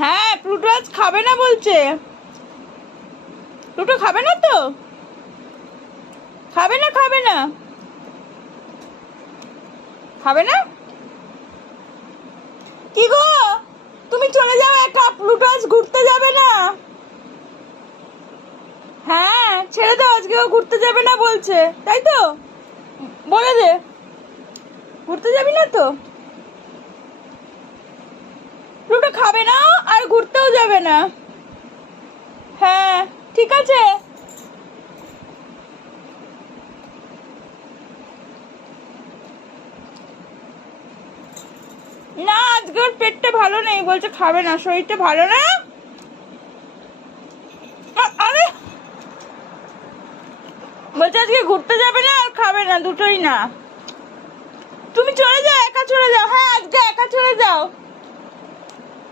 হ্যাঁ, প্লুটো আজ খাবে না বলছে। প্লুটো খাবে না তো? খাবে না, খাবে না, খাবে না। কি গো, তুমি চলে যাও একা, প্লুটো আজ ঘুরতে যাবে না। হ্যাঁ, ছেড়ে দাও, আজকে ও ঘুরতে যাবে না বলছে, তাই তো? বলে দে, ঘুরতে যাবি না তো? প্লুটো খাবে না আর ঘুরতেও যাবে না। হ্যাঁ, ঠিক আছে। না, আজকে ওর পেটটা ভালো নেই, বলছে খাবে না, শরীরটা ভালো না। আরে, বলছে আজকে ঘুরতে যাবে না আর খাবে না, দুটোই না। তুমি চলে যাও, একা চলে যাও। হ্যাঁ, আজকে একা চলে যাও।